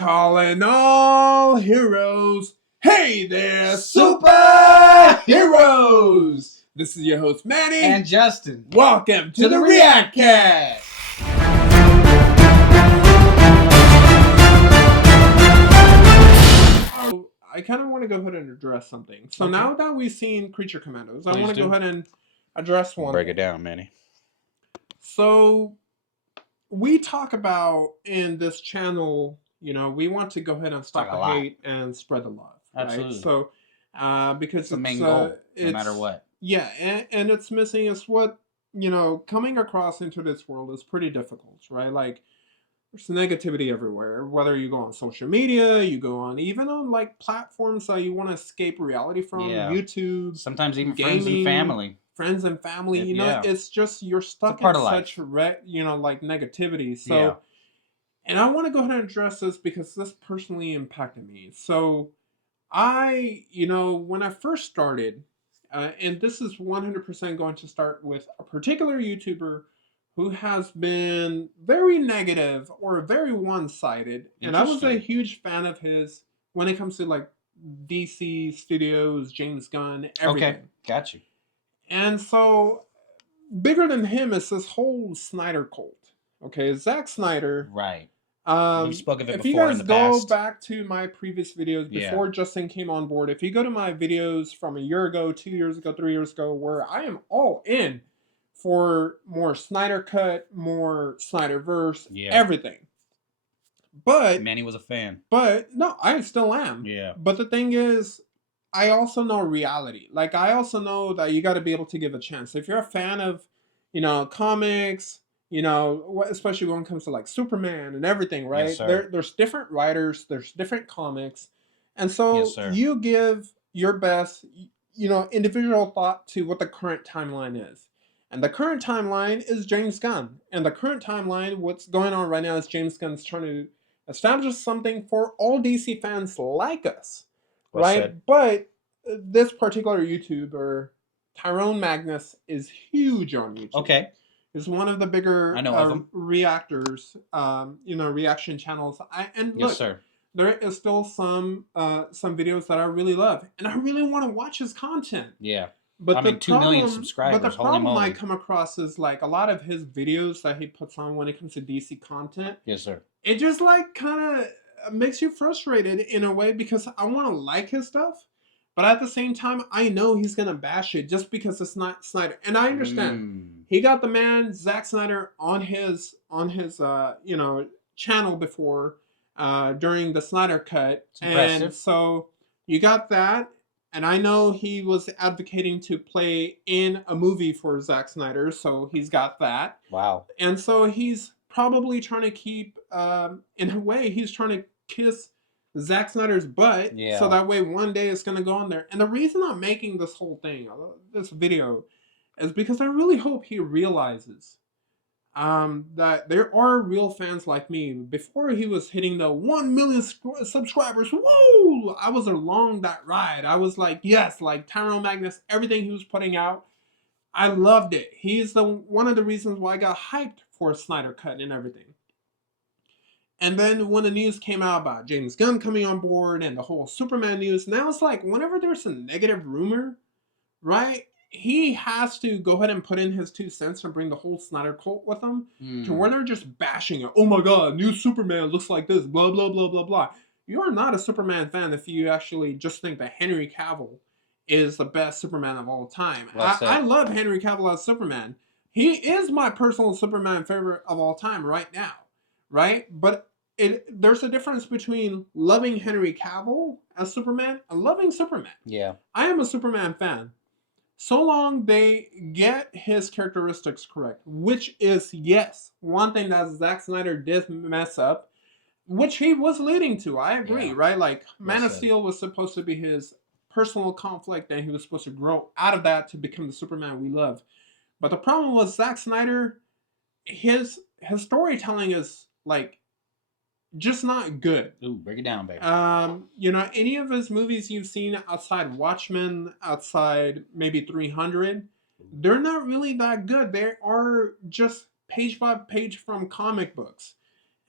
Calling all heroes. Hey there, superheroes! This is your host, Manny and Justin. Welcome to the React Cast. I kind of want to go ahead and address something. So now that we've seen Creature Commandos, I want to go ahead and address one. Break it down, Manny. So we talk about in this channel, we want to go ahead and stop the hate and spread the love. Absolutely. Right? So because it's the main goal, no matter what. Yeah, and it's missing is what, coming across into this world is pretty difficult, right? Like, there's negativity everywhere, whether you go on social media, you go on even on like platforms that you want to escape reality from, YouTube, sometimes even gaming, friends and family. It's just you're stuck in such like negativity. So and I want to go ahead and address this because this personally impacted me. So I, when I first started, and this is 100% going to start with a particular YouTuber who has been very negative or very one-sided. And I was a huge fan of his when it comes to like DC Studios, James Gunn, everything. Okay, got you. And so bigger than him is this whole Snyder cult. Okay, Zack Snyder. Right. We've spoken of it if before you guys in the go past. back to my previous videos before Justin came on board, if you go to my videos from a year ago, 2 years ago, 3 years ago, where I am all in for more Snyder cut, more Snyderverse, everything. But Manny was a fan. But no, I still am. Yeah. But the thing is, I also know reality. Like, I also know that you got to be able to give a chance. If you're a fan of, comics, especially when it comes to like Superman and everything, right? Yes, sir. There's different writers, there's different comics, and so Yes, you give your best, individual thought to what the current timeline is. And the current timeline is James Gunn. And the current timeline, what's going on right now is James Gunn's trying to establish something for all DC fans like us, right? But this particular YouTuber, Tyrone Magnus, is huge on YouTube. Okay. Is one of the bigger reactors, reaction channels. Look, sir. There is still some videos that I really love, and I really want to watch his content. Yeah. But the 2 million subscribers. But the problem I come across is like a lot of his videos that he puts on when it comes to DC content. Yes, sir. It just like kind of makes you frustrated in a way because I want to like his stuff, but at the same time I know he's gonna bash it just because it's not Snyder, and I understand. He got the man Zack Snyder on his channel before during the Snyder cut, and so you got that. And I know he was advocating to play in a movie for Zack Snyder, so he's got that. Wow. And so he's probably trying to keep, in a way, he's trying to kiss Zack Snyder's butt, so that way one day it's going to go on there. And the reason I'm making this whole thing, this video, is because I really hope he realizes that there are real fans like me. Before he was hitting the 1 million subscribers, woo! I was along that ride. I was like, yes, like Tyrone Magnus, everything he was putting out, I loved it. He's one of the reasons why I got hyped for a Snyder cut and everything. And then when the news came out about James Gunn coming on board and the whole Superman news, now it's like whenever there's a negative rumor, right? He has to go ahead and put in his 2 cents and bring the whole Snyder cult with him to where they're just bashing it. Oh my God, new Superman looks like this, blah, blah, blah, blah, blah. You are not a Superman fan if you actually just think that Henry Cavill is the best Superman of all time. I love Henry Cavill as Superman. He is my personal Superman favorite of all time right now, right? But there's a difference between loving Henry Cavill as Superman and loving Superman. Yeah. I am a Superman fan. So long they get his characteristics correct, which is, yes, one thing that Zack Snyder did mess up, which he was leading to. I agree, right? Like, Man of Steel was supposed to be his personal conflict, and he was supposed to grow out of that to become the Superman we love. But the problem was Zack Snyder, his storytelling is, like, just not good. Ooh, break it down, baby. Any of his movies you've seen outside Watchmen, outside maybe 300, they're not really that good. They are just page by page from comic books.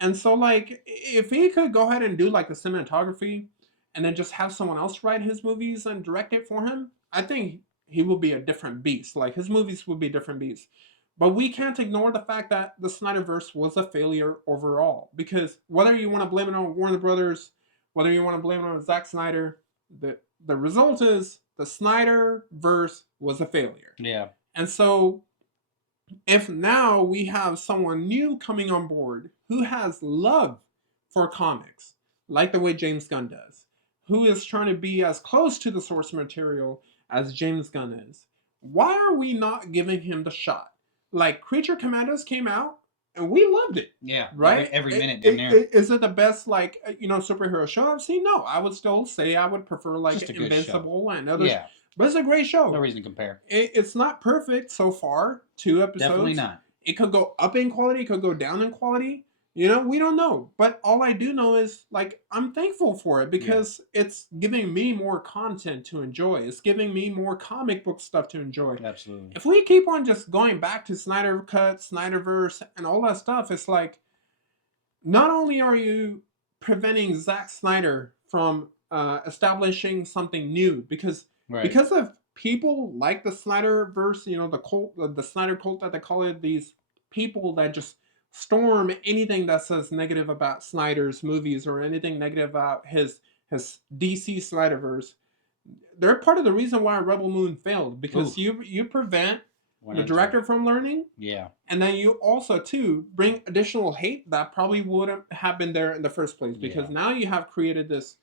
And so, like, if he could go ahead and do like the cinematography, and then just have someone else write his movies and direct it for him, I think he will be a different beast. Like his movies will be different beasts. But we can't ignore the fact that the Snyderverse was a failure overall. Because whether you want to blame it on Warner Brothers, whether you want to blame it on Zack Snyder, the result is the Snyderverse was a failure. Yeah. And so if now we have someone new coming on board who has love for comics, like the way James Gunn does, who is trying to be as close to the source material as James Gunn is, why are we not giving him the shot? Like Creature Commandos came out and we loved it. Yeah, right. Every minute in there. Is it the best superhero show I've seen? No, I would still say I would prefer like Invincible and others. Yeah. But it's a great show. No reason to compare. It's not perfect so far. 2 episodes. Definitely not. It could go up in quality. It could go down in quality. You know, we don't know. But all I do know is, like, I'm thankful for it because it's giving me more content to enjoy. It's giving me more comic book stuff to enjoy. Absolutely. If we keep on just going back to Snyder Cut, Snyderverse, and all that stuff, it's like, not only are you preventing Zack Snyder from establishing something new, because of people like the Snyderverse, you know, the cult, the Snyder cult that they call it, these people that just storm anything that says negative about Snyder's movies or anything negative about his DC Snyderverse. They're part of the reason why Rebel Moon failed, because you prevent the director from learning. Yeah. And then you also, too, bring additional hate that probably wouldn't have been there in the first place, because now you have created this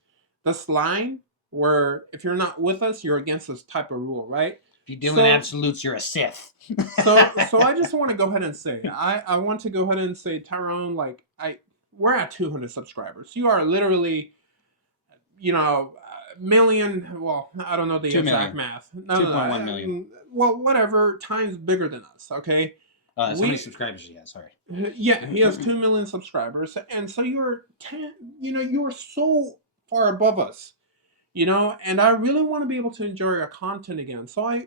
line where if you're not with us, you're against this type of rule, right? If you're doing absolutes, you're a Sith. so I just want to go ahead and say, I want to go ahead and say, Tyrone, like, we're at 200 subscribers. You are literally, you know, million, well, I don't know the exact math. 2.1 million. Well, whatever, times bigger than us, okay? So many subscribers, sorry. Yeah, he has 2 million subscribers. And so you are so far above us, you know? And I really want to be able to enjoy your content again. So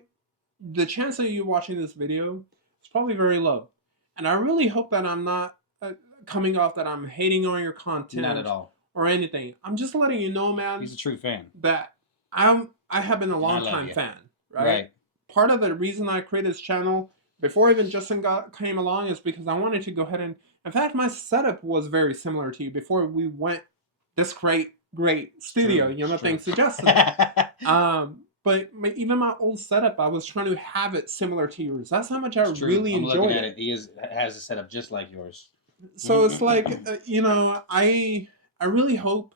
the chance of you watching this video is probably very low. And I really hope that I'm not coming off that I'm hating on your content. Not at all. Or anything. I'm just letting you know, man. He's a true fan. That I have been a long-time fan, right? Part of the reason I created this channel, before even Justin came along, is because I wanted to go ahead and... In fact, my setup was very similar to you before we went this great studio, thanks to Justin. But even my old setup, I was trying to have it similar to yours. That's how much I really enjoyed looking at it. He has a setup just like yours. So it's like, I really hope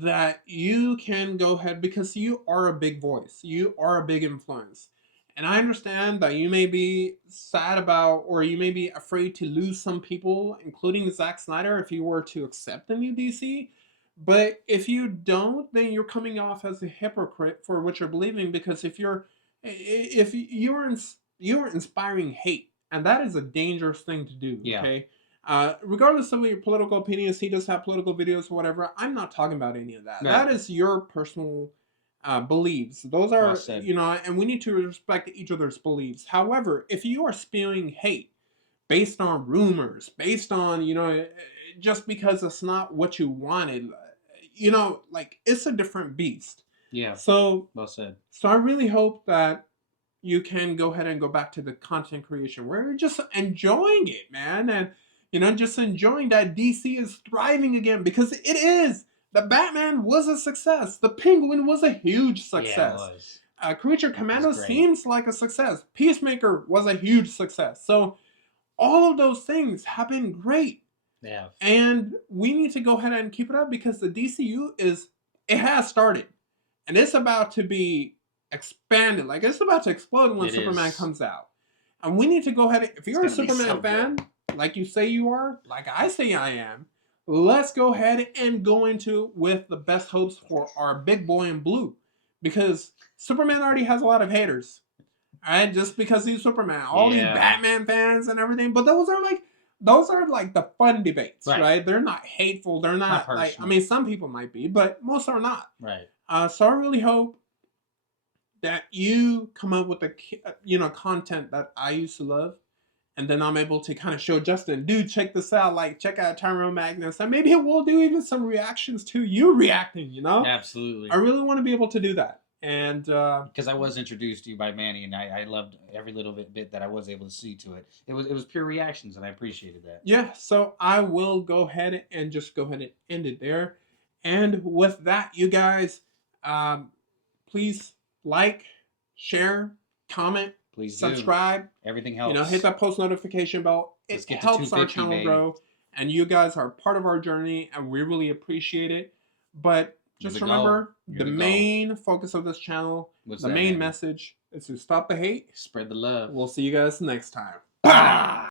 that you can go ahead, because you are a big voice. You are a big influence. And I understand that you may be sad about, or you may be afraid to lose some people, including Zack Snyder, if you were to accept the new DC. But if you don't, then you're coming off as a hypocrite for what you're believing, because if you're inspiring hate, and that is a dangerous thing to do, okay? Regardless of your political opinions, he does have political videos or whatever. I'm not talking about any of that. No. That is your personal beliefs. Those are, and we need to respect each other's beliefs. However, if you are spewing hate based on rumors, based on, just because it's not what you wanted, like, it's a different beast. Yeah. So, well said. So I really hope that you can go ahead and go back to the content creation where you're just enjoying it, man. And, just enjoying that DC is thriving again, because it is. The Batman was a success. The Penguin was a huge success. Yeah, it was. Creature Commandos seems like a success. Peacemaker was a huge success. So all of those things have been great. Yeah. And we need to go ahead and keep it up, because the DCU it has started. And it's about to be expanded. Like, it's about to explode when Superman comes out. And we need to go ahead, if you're a Superman fan, like you say you are, like I say I am, let's go ahead and go into with the best hopes for our big boy in blue. Because Superman already has a lot of haters. Alright, just because he's Superman. All these Batman fans and everything. But those are like the fun debates, right? They're not hateful. They're not like, I mean, some people might be, but most are not. Right. So I really hope that you come up with the content that I used to love, And then I'm able to kind of show Justin, dude, check this out. Like, check out Tyrone Magnus. And maybe we'll do even some reactions to you reacting, you know? Absolutely. I really want to be able to do that. And because I was introduced to you by Manny, and I loved every little bit that I was able to see to it. It was pure reactions, and I appreciated that. Yeah, so I will go ahead and just go ahead and end it there. And with that, you guys, please like, share, comment, please subscribe. Do. Everything helps. You know, hit that post notification bell. It helps our channel grow. And you guys are part of our journey, and we really appreciate it. But just remember, the main focus of this channel, the main message is to stop the hate. Spread the love. We'll see you guys next time.